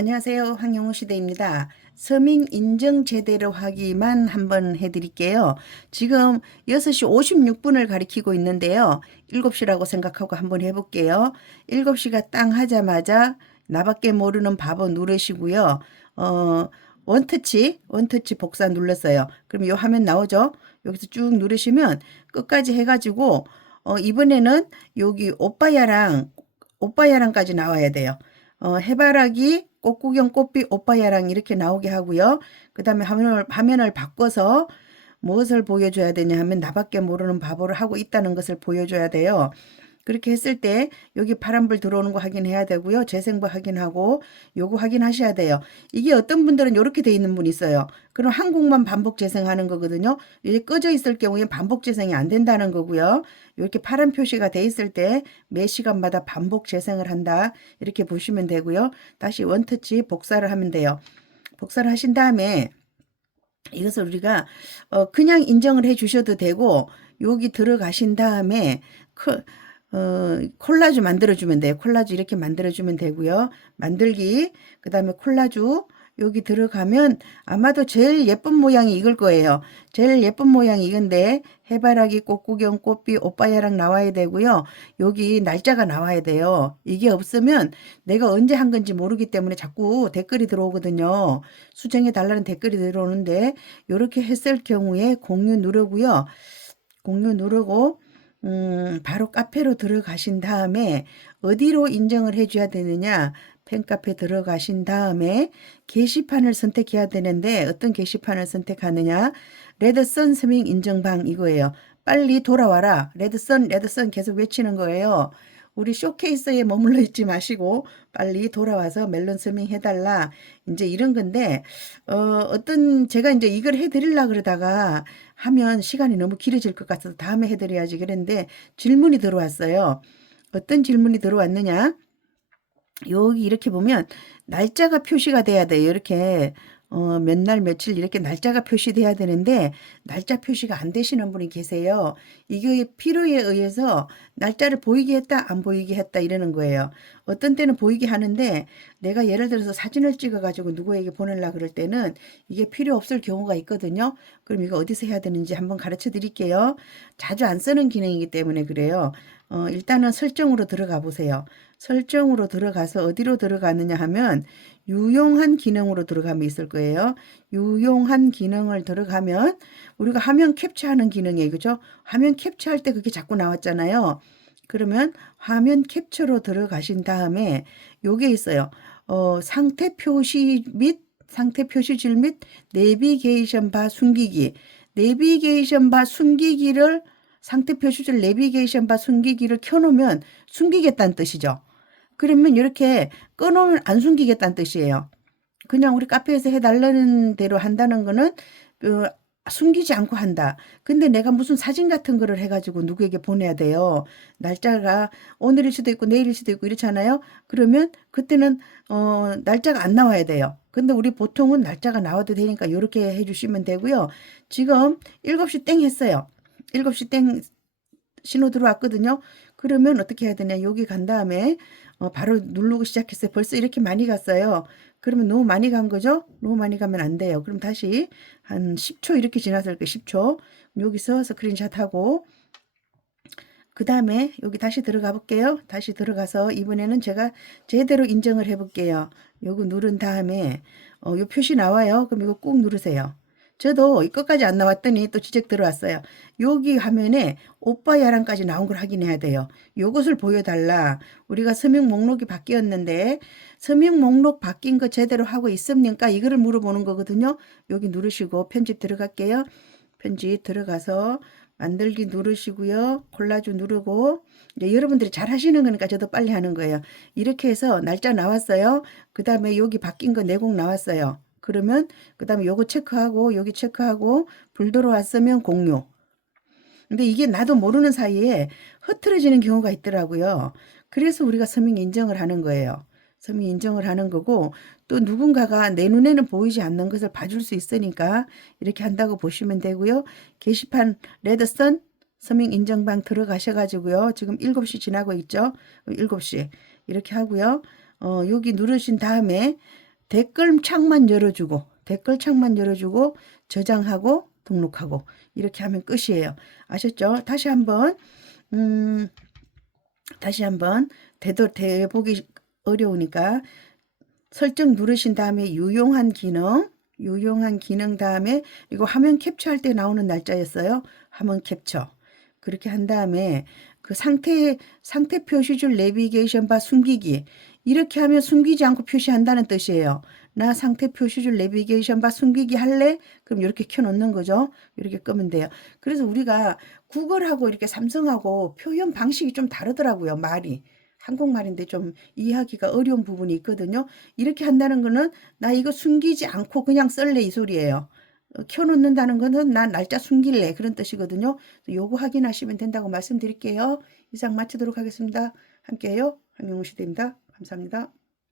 안녕하세요. 황영우 시대입니다. 서밍 인증 제대로 하기만 한번 해드릴게요. 지금 6시 56분을 가리키고 있는데요. 7시라고 생각하고 한번 해볼게요. 7시가 땅 하자마자 나밖에 모르는 바보 누르시고요. 어, 원터치, 원터치 복사 눌렀어요. 그럼 요 화면 나오죠? 여기서 쭉 누르시면 끝까지 해가지고 어, 이번에는 여기 오빠야랑 오빠야랑까지 나와야 돼요. 어, 해바라기, 꽃구경, 꽃비, 오빠야랑 이렇게 나오게 하고요. 그 다음에 화면을, 화면을 바꿔서 무엇을 보여줘야 되냐 하면 나밖에 모르는 바보를 하고 있다는 것을 보여줘야 돼요. 그렇게 했을 때 여기 파란불 들어오는 거 확인해야 되고요. 재생부 확인하고 요거 확인하셔야 돼요. 이게 어떤 분들은 이렇게 돼 있는 분이 있어요. 그럼 한국만 반복 재생하는 거거든요. 이게 꺼져 있을 경우에 반복 재생이 안 된다는 거고요. 이렇게 파란 표시가 돼 있을 때 매 시간마다 반복 재생을 한다. 이렇게 보시면 되고요. 다시 원터치 복사를 하면 돼요. 복사를 하신 다음에 이것을 우리가 어 그냥 인정을 해 주셔도 되고 여기 들어가신 다음에 그 어, 콜라주 만들어주면 돼요. 콜라주 이렇게 만들어주면 되고요. 만들기, 그 다음에 콜라주 여기 들어가면 아마도 제일 예쁜 모양이 이걸 거예요. 제일 예쁜 모양이 이건데 해바라기, 꽃구경, 꽃비, 오빠야랑 나와야 되고요. 여기 날짜가 나와야 돼요. 이게 없으면 내가 언제 한 건지 모르기 때문에 자꾸 댓글이 들어오거든요. 수정해 달라는 댓글이 들어오는데 이렇게 했을 경우에 공유 누르고요. 공유 누르고 음, 바로 카페로 들어가신 다음에 어디로 인정을 해줘야 되느냐? 팬카페 들어가신 다음에 게시판을 선택해야 되는데 어떤 게시판을 선택하느냐? 레드선 스밍 인정방 이거예요. 빨리 돌아와라. 레드선, 레드선 계속 외치는 거예요. 우리 쇼케이스에 머물러 있지 마시고 빨리 돌아와서 멜론 스밍 해달라. 이제 이런 건데, 어, 어떤, 제가 이제 이걸 해드리려 그러다가 하면 시간이 너무 길어질 것 같아서 다음에 해드려야지 그랬는데 질문이 들어왔어요. 어떤 질문이 들어왔느냐? 여기 이렇게 보면 날짜가 표시가 돼야 돼요. 이렇게 어, 몇 날 며칠 이렇게 날짜가 표시돼야 되는데 날짜 표시가 안 되시는 분이 계세요. 이게 필요에 의해서 날짜를 보이게 했다 안 보이게 했다 이러는 거예요. 어떤 때는 보이게 하는데 내가 예를 들어서 사진을 찍어 가지고 누구에게 보내려 그럴 때는 이게 필요 없을 경우가 있거든요. 그럼 이거 어디서 해야 되는지 한번 가르쳐 드릴게요. 자주 안 쓰는 기능이기 때문에 그래요. 어, 일단은 설정으로 들어가 보세요. 설정으로 들어가서 어디로 들어가느냐 하면 유용한 기능으로 들어가면 있을 거예요. 유용한 기능을 들어가면 우리가 화면 캡처하는 기능이에요. 그죠? 화면 캡처할 때 그게 자꾸 나왔잖아요. 그러면 화면 캡처로 들어가신 다음에 요게 있어요. 어, 상태 표시 및 상태 표시줄 및 내비게이션 바 숨기기. 내비게이션 바 숨기기를 상태 표시줄 내비게이션 바 숨기기를 켜놓으면 숨기겠다는 뜻이죠. 그러면 이렇게 끊으면 안 숨기겠다는 뜻이에요. 그냥 우리 카페에서 해달라는 대로 한다는 거는 어, 숨기지 않고 한다. 근데 내가 무슨 사진 같은 거를 해가지고 누구에게 보내야 돼요. 날짜가 오늘일 수도 있고 내일일 수도 있고 이렇잖아요. 그러면 그때는 어, 날짜가 안 나와야 돼요. 근데 우리 보통은 날짜가 나와도 되니까 이렇게 해주시면 되고요. 지금 7시 땡 했어요. 7시 땡 신호 들어왔거든요. 그러면 어떻게 해야 되냐. 여기 간 다음에 어, 바로 누르고 시작했어요. 벌써 이렇게 많이 갔어요. 그러면 너무 많이 간 거죠? 너무 많이 가면 안 돼요. 그럼 다시 한 10초 이렇게 지났을 거예요. 10초. 여기서 스크린샷 하고 그 다음에 여기 다시 들어가 볼게요. 다시 들어가서 이번에는 제가 제대로 인정을 해 볼게요. 요거 누른 다음에 어, 요 표시 나와요. 그럼 이거 꾹 누르세요. 저도 끝까지 안 나왔더니 또 지적 들어왔어요. 여기 화면에 오빠 야랑까지 나온 걸 확인해야 돼요. 요것을 보여달라. 우리가 서명 목록이 바뀌었는데 서명 목록 바뀐 거 제대로 하고 있습니까? 이거를 물어보는 거거든요. 여기 누르시고 편집 들어갈게요. 편집 들어가서 만들기 누르시고요. 콜라주 누르고 이제 여러분들이 잘 하시는 거니까 저도 빨리 하는 거예요. 이렇게 해서 날짜 나왔어요. 그 다음에 여기 바뀐 거 내공 나왔어요. 그러면 그 다음에 요거 체크하고 여기 체크하고 불 들어왔으면 공유. 근데 이게 나도 모르는 사이에 흐트러지는 경우가 있더라고요. 그래서 우리가 서명 인정을 하는 거예요. 서명 인정을 하는 거고 또 누군가가 내 눈에는 보이지 않는 것을 봐줄 수 있으니까 이렇게 한다고 보시면 되고요. 게시판 레드선 서명 인정방 들어가셔가지고요. 지금 7시 지나고 있죠. 7시 이렇게 하고요. 어, 여기 누르신 다음에 댓글 창만 열어주고 댓글 창만 열어주고 저장하고 등록하고 이렇게 하면 끝이에요. 아셨죠? 다시 한번 음 다시 한번 되도 대보기 어려우니까 설정 누르신 다음에 유용한 기능 유용한 기능 다음에 이거 화면 캡처할 때 나오는 날짜였어요. 화면 캡처 그렇게 한 다음에 그 상태 상태 표시줄 내비게이션 바 숨기기 이렇게 하면 숨기지 않고 표시한다는 뜻이에요. 나 상태 표시줄 내비게이션 바 숨기기 할래? 그럼 이렇게 켜놓는 거죠. 이렇게 끄면 돼요. 그래서 우리가 구글하고 이렇게 삼성하고 표현 방식이 좀 다르더라고요. 말이. 한국말인데 좀 이해하기가 어려운 부분이 있거든요. 이렇게 한다는 거는 나 이거 숨기지 않고 그냥 쓸래 이 소리예요. 어, 켜놓는다는 거는 난 날짜 숨길래 그런 뜻이거든요. 요거 확인하시면 된다고 말씀드릴게요. 이상 마치도록 하겠습니다. 함께해요. 한경우 시대입니다. 감사합니다.